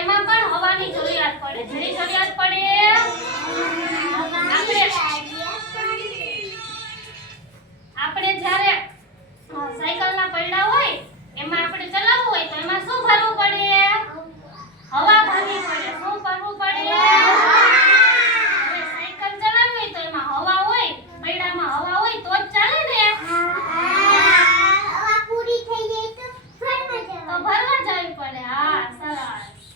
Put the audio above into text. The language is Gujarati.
એમાં પણ હવાની જરૂરિયાત પડે. જેની જરૂરિયાત પડે આપણે જ્યારે સાયકલના પૈડા હોય એમાં આપણે ચલાવવું હોય તો એમાં શું ભરવું પડે?